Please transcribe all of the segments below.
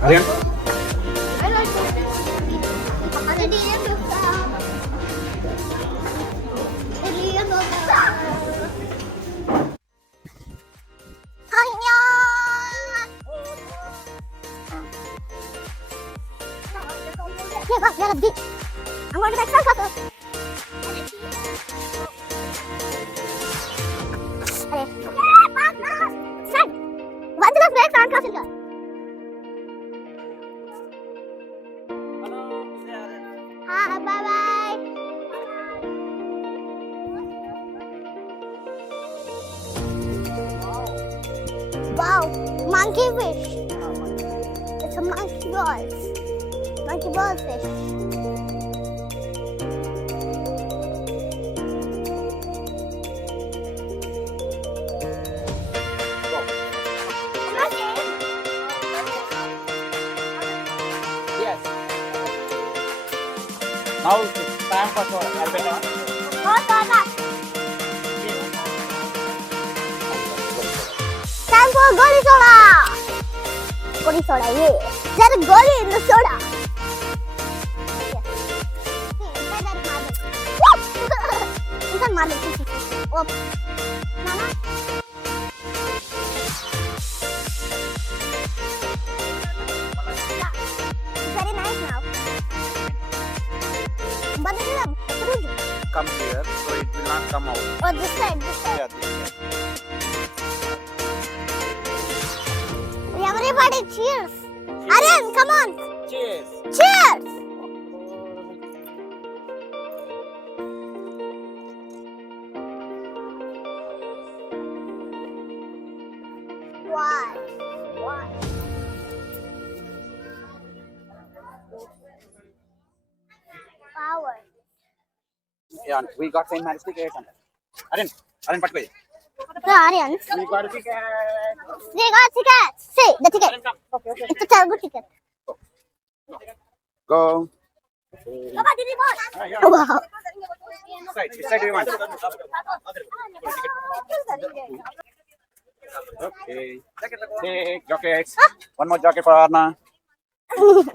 Arian? I'm going to make some puzzles. What's the break on crossing here? Hi, bye bye. Wow, monkey fish. It's a monkey balls. Monkey ball fish. Yes. Now it's time for Alberta. Time for goli soda. Goli soda, yeah. There's a goli in the soda. Inside marble. Oh, Mama. It's very nice now. But this is a fruit. Come here, so it will not come out. Oh, this side, this side. Yeah, this side. Everybody cheers. Aryan, come on. Cheers. Cheers. Why? Why? Power. Yeah, we got same match ticket. Aryan, patko. The Aryans. We got a ticket. They got tickets. See, the ticket. Aryan, come. Okay. It's a terrible ticket. Go. Oh, wow. Which side do you want? Okay. Take jackets. One more jacket for Arna. Put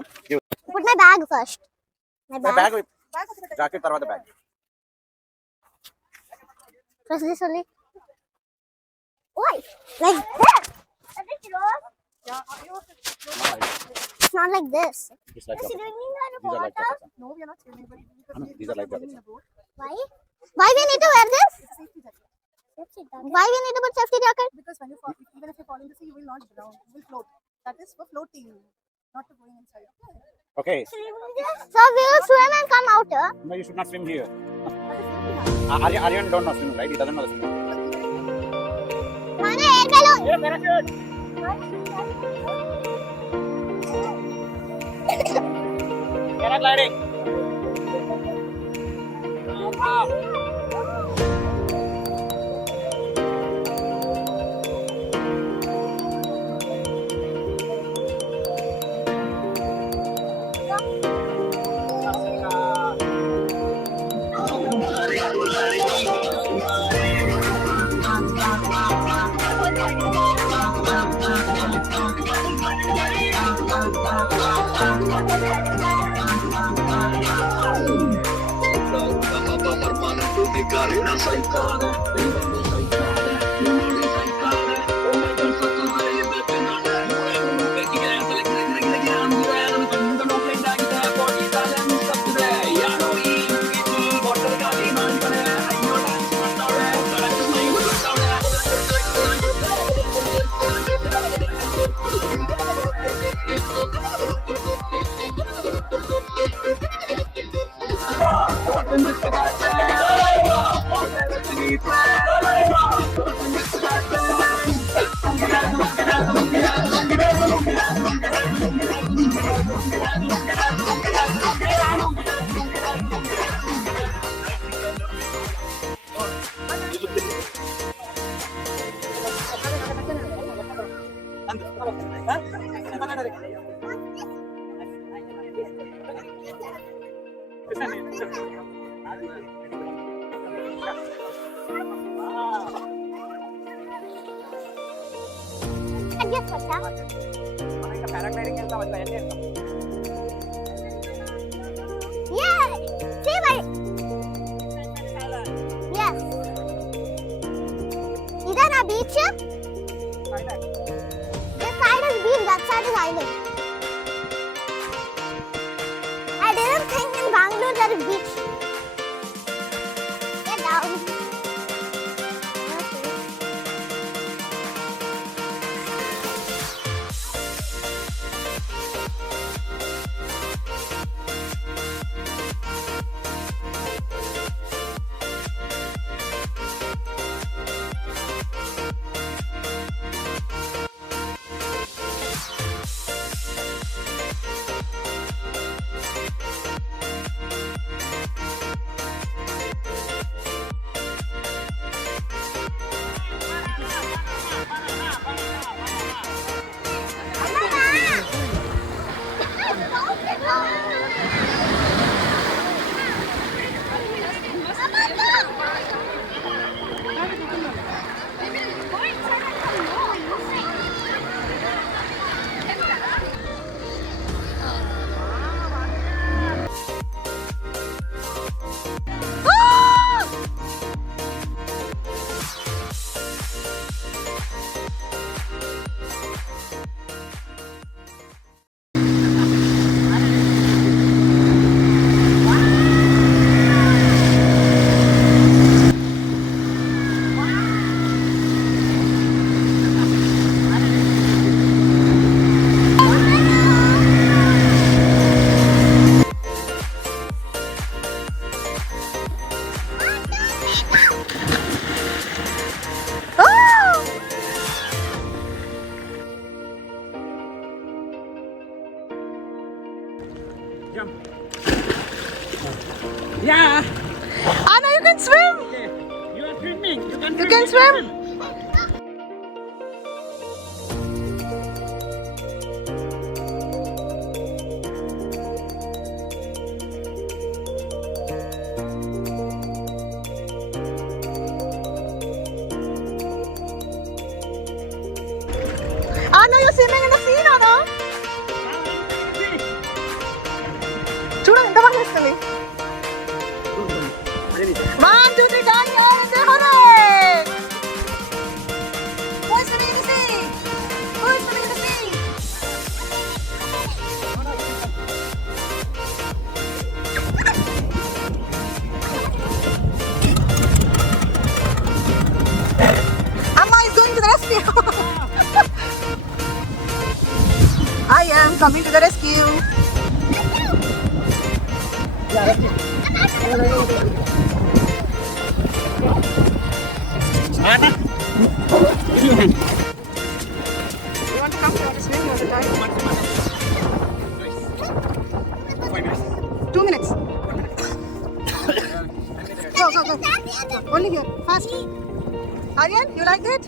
my bag first. My The bag. bag. Jacket tarvata bag. First this only. Why? Like this. It's not like this. Just like These that. are like jackets. No, we are not swimming, but These are like jackets. Why? Why we need to wear this? Why we need to put safety jacket? because when you fall, even if you fall in the sea, you will not drown. You will float. That is for floating, not for going inside. Okay. So we will swim and come out here. No, you should not swim here. That is safety. Aryan don't know swim, right? He doesn't know the swim. Mana air balloon. Yeah, parachute. Paragliding. Adjust మనం ఇంకా paragliding వెళ్తాం, అది అవన్నీ వెళ్తాం. Yeah, see my. Yes. Is that a beach? This side is beach, that side is island. I didn't think in Bangalore there is beach. Get down. Okay. Jump. Yeah. Anna, you can swim. Okay. You are swimming. You can swim. Anna, you're swimming in the sea now, no? చూడు ఎంత బాగా వేస్తుంది. 1, 2, 3, done, yeah, and say hooray! Who is swimming in the sea? Who is swimming in the sea? Amma is going to the rescue. I am coming to the rescue. Anna. You want to come? You want to swim? You want to dive? 5 minutes. 2 minutes. Go, go, go. Only here. Fast. Aryan, you like it?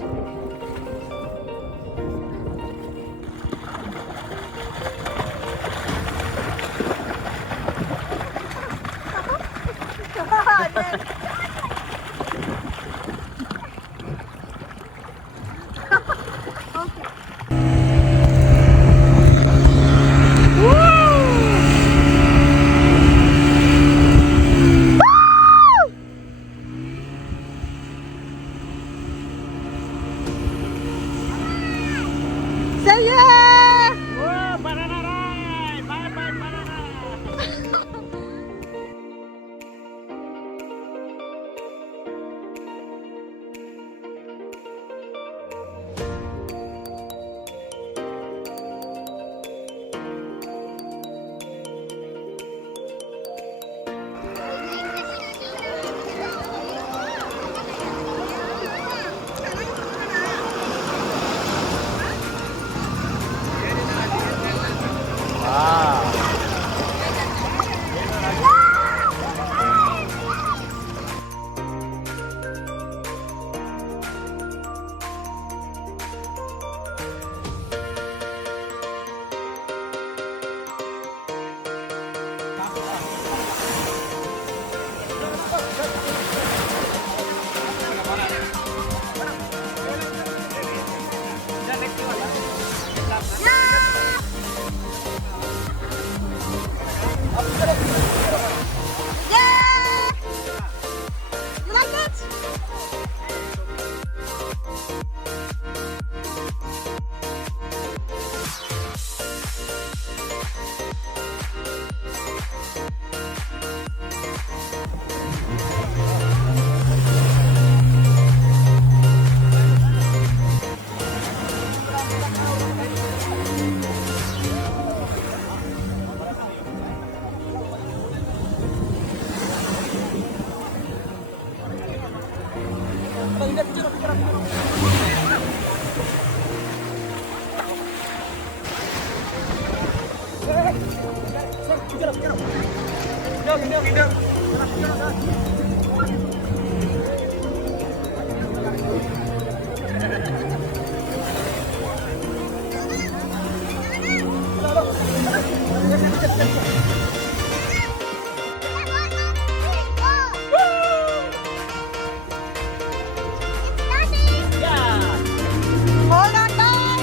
Hold on tight.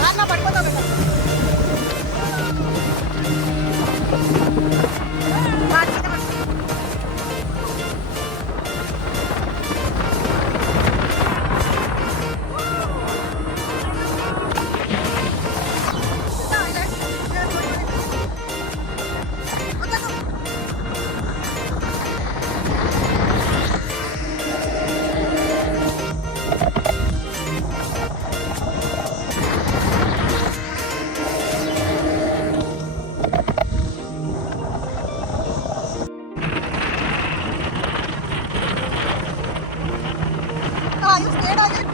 కార్లో పడిపోతావు కదా. కింద పడు. Are you scared of it?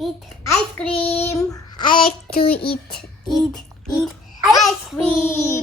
Eat ice cream. I like to eat free.